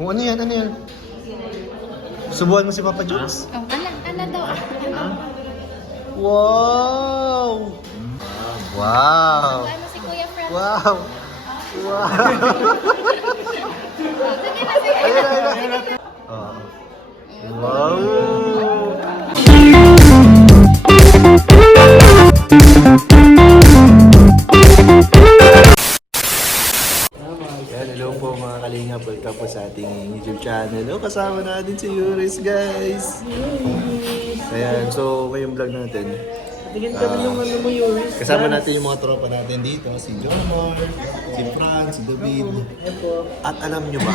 Kung ano yan, ano yan? Subuhan mo si Papa Jones? Oh, ala daw. Wow! Wow! Ano si Kuya Fran? Wow! Wow! Sige na, sige. Ayun, ayun, ayun. Oh. Wow! Yan, hello po mga kalingap. Welcome po sa ating YouTube channel. Oh, kasama natin si Yuris, guys. Ayan, so ngayong vlog natin. Tingin kami yung ano mo, Yuris. Kasama natin yung mga tropa natin dito. Si Jomar, si Franz, si David. At alam nyo ba,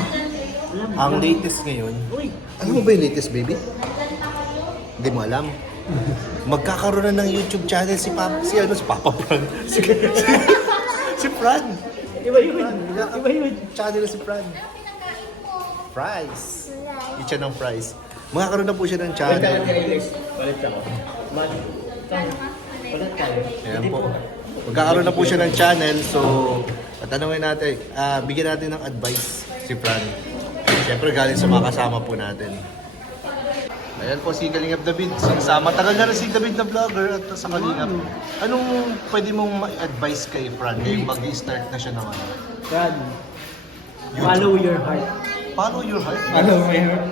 ang latest ngayon, alam mo ba yung latest, baby? Hindi mo alam. Magkakaroon na ng YouTube channel si Papa Fran. Si Fran. Iba yun. Iba yun. Channel si Fran. Fries. Yung siya ng fries. Magkakaroon na po siya ng channel. Balit ako. Balit tayo. Ayan po. Magkakaroon na po siya ng channel. So, tatanungin natin, bigyan natin ng advice si Fran. Siyempre galing sa mga kasama po natin. Ayan po si Kalingap David. Matagal na rin si David na vlogger at sa Kalingap. Anong pwede mong ma-advise kay Fran ngayong mag-i-start na siya ng ano? Fran, follow your heart. Follow your heart? Follow my heart.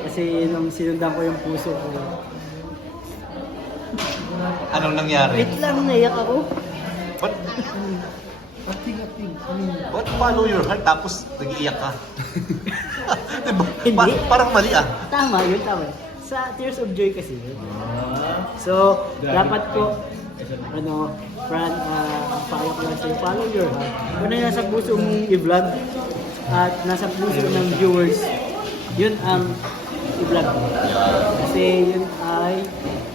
Kasi nung sinundan ko yung puso ko, Anong nangyari? wait lang, naiyak ako. Ba't, ba't follow your heart tapos nag-iiyak ka? Diba? Hindi. Parang mali ah. Tama, yun tama. Sa Tears of Joy kasi yun. So, dapat ko, Fran, payo ko lang sa'yo, follow your heart. Kung na nasa puso mong i-vlog at nasa puso ng viewers, yun ang i-vlog mo. Kasi yun ay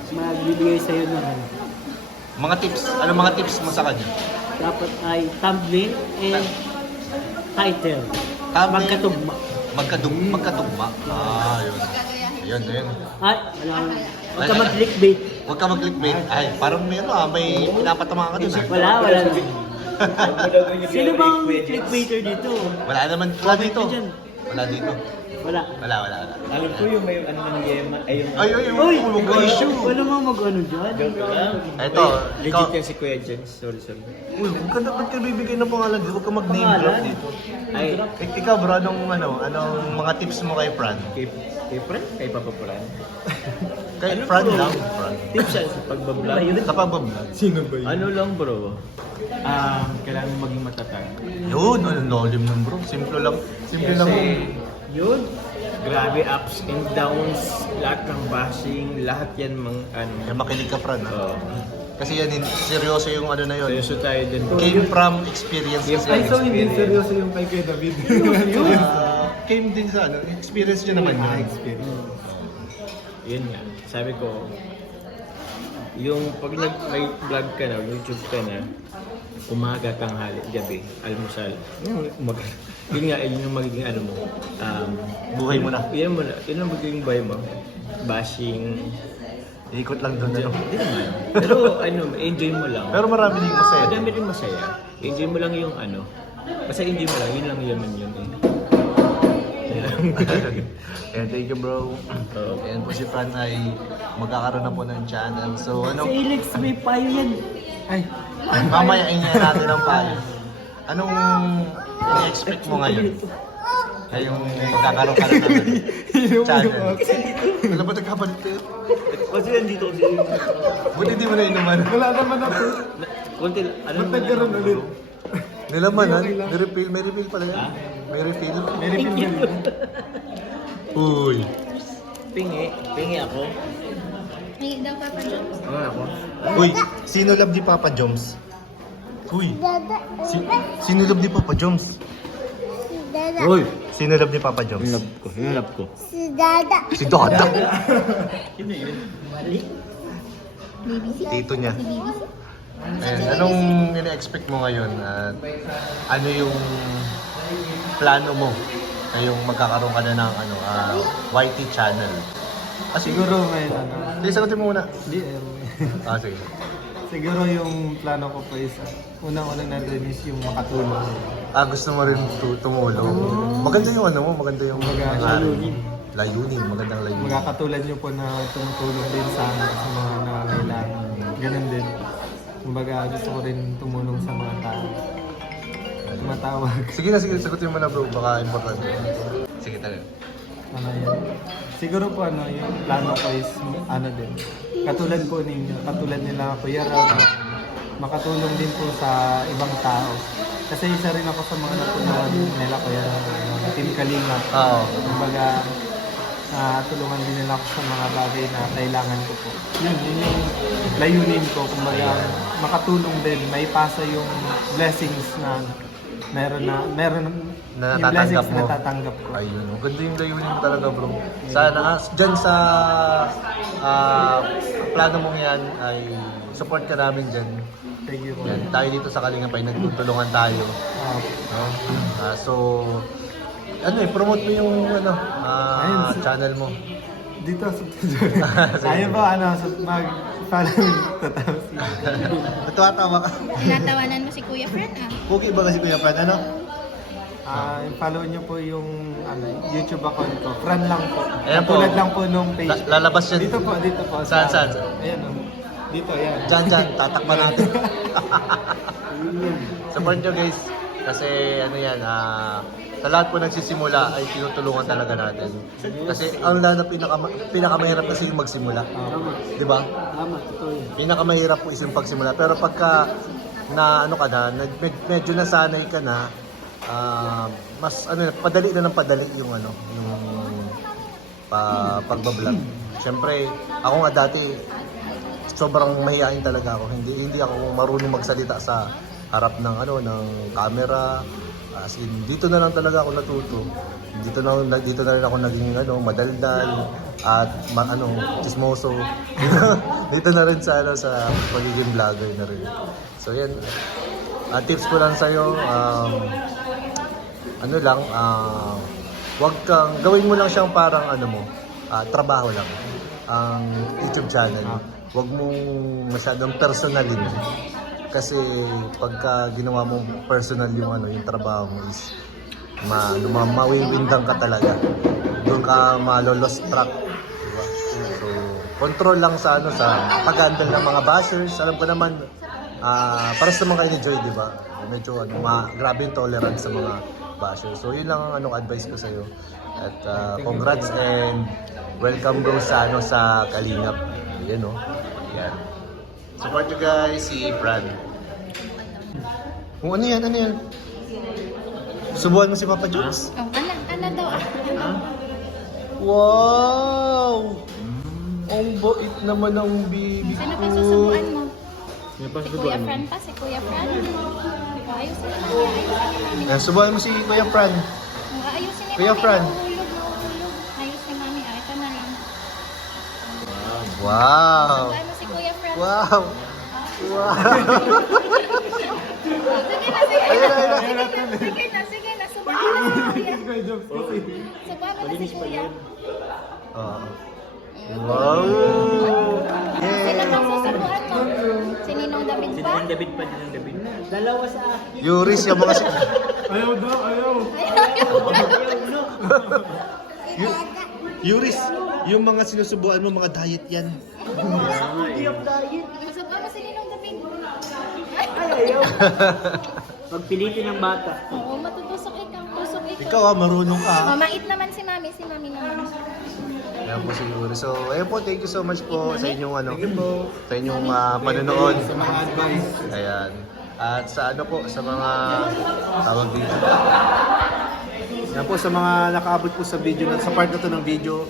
magbibigay sa'yo ng ano. Mga tips, ano mga tips mo sa kanya? Dapat ay thumbnail and title. Thumbnail. Magkatugma. Magkatugma. Yun. Ayun. Ay, huwag ka mag-clickbait. Huwag ka mag-clickbait. Ay, parang may pinapatama ka dun ah. Wala naman. Sino bang clickbaiter dito? Wala naman. Wala dito. Wala dito. Wala. Wala. Alam ko yung may ano ng Yema, ay yung Uy! Huwag ka issue. Wala mo mag-ano dyan. joke lang. Ito, Legit ikaw. yan si Kuya Jens, sorry. Uy, huwag ka dapat ka bibigay ng pangalan dito. Huwag ka mag-name drop Pangalan? dito. Ay, Ikaw bro, anong mga tips mo kay Fran? kay Fran, kay Papa Fran. Kay Ano Fran bro? lang, Fran. Tips yan sa pagbablog. Kapag ba-vlog? Sino ba yun? Ano lang bro, kailangan maging matatag. Yun, ang lalim nun bro. Simple lang. Simple lang. Kasi, yun, grabe ups and downs, lahat ng bashing, lahat yan Kaya makinig ka Fran ha. Oo. Kasi yan, seryoso yung ano na yun. Seryoso tayo din. Came from experience kasi. Ay, so hindi seryoso yung kay Kuya David. Came din sa ano, experience niya naman yun. Yun nga, sabi ko, yung pag may vlog ka na, YouTube ka na, umaga, tanghali, gabi, almusal, yun nga, yun yung magiging ano mo, Buhay mo na. yun ang magiging buhay mo, bashing, Ikot lang doon ano. hindi naman, pero enjoy mo lang. Pero marami din masaya. Madami rin masaya, enjoy mo lang yung ano, basta enjoy mo lang, yun lang yaman yun eh. Ayan, thank you bro. Oo. Ayan po si Fran ay magkakaroon na po ng channel. So ano, Si Alex, may payo yan. Ay, mamaya ingyan natin ang payo. Anong i-expect mo ngayon? Ngayong magkakaroon ka na ng channel. Ano ba nagkapalit kayo? Kasi nandito kasi, Buti di mo na inuman. wala naman ako. konti, ano Ba't nagkaroon ulit? Nilaman ha? May refill, may refill pala yan. May refill. Thank you. Uy. Pingi ako. Ay, daw Papa Jones. Ako. Uy, sino love ni Papa Joms? Uy, sino love ni Papa Joms? Uy! Sino love ni Papa Joms? Hinalap ko. Si Dada. Mali. BBC. Tito niya. Si BBC. Ayan, anong ina-expect mo ngayon? At ano yung plano mo ngayong magkakaroon ka na ng YT channel? Siguro may ano. Sige, sagutin mo muna. Hindi, Sige. siguro yung plano ko po is unang-unang nandun is yung makatulong. Gusto mo rin tumulong. Maganda yung ano mo, maganda yung layunin. layunin, magandang layunin. Mga katulad nyo po na tumutulong din sa mga nangangailangan. Ganun din. Kumbaga gusto ko rin tumulong sa mga tao. Tumatawag. Sige na, sige, sagutin mo na bro, baka importante. Sige talaga. Ano yun? Siguro po yung plano ko is din. Katulad po ninyo, katulad nila Kuya Rab, makatulong din po sa ibang tao. Kasi isa rin ako sa mga natulungan nila Kuya Rab, Team Kalinga. Oo. Kumbaga, tulungan din nila ako sa mga bagay na kailangan ko po. Yun yung layunin ko. Kumbaga, makatulong din, may pasa yung blessings na meron Na yung blessings natatanggap mo. na natatanggap ko. Ayun, maganda yung layunin mo talaga bro. Sana, dyan sa plano mong yan ay support ka namin dyan. Thank you po. Yan, tayo dito sa Kalingap ay nagtutulungan tayo. No? So, promote mo yung Ayun. channel mo. Dito sa ayun po, mag-follow tatapos. Natatawa ka. Tinatawanan mo si Kuya Fran ah. Pogi ba kasi Kuya Fran, ano? Follow nyo po yung YouTube account ko. Fran lang po. Ayan po. Tulad lang po nung page. Lalabas yan. Dito po. Saan? Ayan o. Dito, ayan. Dyan, tatakpan natin. Support nyo guys. Kasi sa lahat po nagsisimula ay tinutulungan talaga natin. Kasi ang pinakamahirap kasi yung magsimula. Di ba? Tama, totoo yun. Pinakamahirap po is yung pagsimula. Pero pagka medyo nasanay ka na, mas padali na ng padali yung pagbablog. Siyempre, ako nga dati sobrang mahihain talaga ako. Hindi ako marunong magsalita sa harap ng camera. As in, dito na lang talaga ako natuto. Dito na rin ako naging madaldal at chismoso. Dito na rin sa pagiging vlogger na rin. So yan. Tips ko lang sa iyo, gawin mo lang siyang parang trabaho lang. Ang YouTube channel. Huwag mong masyadong personalin. Kasi pagka ginawa mong personal yung trabaho mo is mawiwindang ka talaga. Doon ka malo-lost track, diba? So, control lang sa pag-handle ng mga bashers. Alam ko naman para sa mga kayo ni Joy, diba? Medyo grabe yung tolerance sa mga bashers. So, yun lang ang advice ko sa iyo. At congrats and welcome bro sa Kalingap. Yan Yan. Support nyo guys, si Brad. Kung ano yan? Subuhan mo si Papa Jokes? Oh, ana daw ah. Wow! Ang bait naman ng baby Sino ko. pa susubuan mo? May Si Kuya Fran pa, si Kuya Fran. Oh, ayusin ni Mami, ayusin ni Mami. Subuhan mo si Kuya Fran. Oh, ayusin ni Kuya Mami, Fran. nahulog. Ayos ni Mami, ito na lang. Wow! Subuan mo si Kuya Fran. Wow! Wow! Sige na, subuan mo na si Kuya. Subuan mo na si Kuya. Wow! Sino pang susubuan mo? Si Ninong David pa? Sinang David pa, Sinang David. Dalawa sa akin. Yuris, yung mga Ayaw daw, ayaw. Yuris, yung mga sinusubuan mo, mga diet yan. Hindi yung diet. Subuan mo si Ninong David. Ayaw. Pagpilitin ng bata. Oo, matutusok ikaw. Tusok ikaw. Ikaw mamarunong ka. Mamait naman si Mami. Si Mami naman. Ayan po si Yuris. So, ayun po, thank you so much po sa inyong sa inyong panonood. Sa mga advice. Ayan. At sa sa mga tawag dito. Yan po sa mga nakaabot po sa video sa part na to ng video,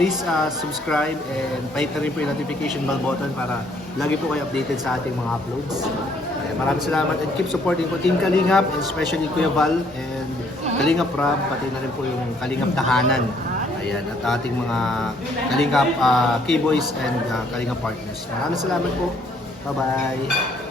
please subscribe and pahit na rin po yung notification bell button para lagi po kayo updated sa ating mga uploads. Maraming salamat and keep supporting po Team Kalingap and especially Kuya Val and Kalingap Rab, pati na rin po yung Kalingap Tahanan. Ayan, at ating mga Kalingap K-Boys and Kalingap Partners. Maraming salamat po. Bye-bye!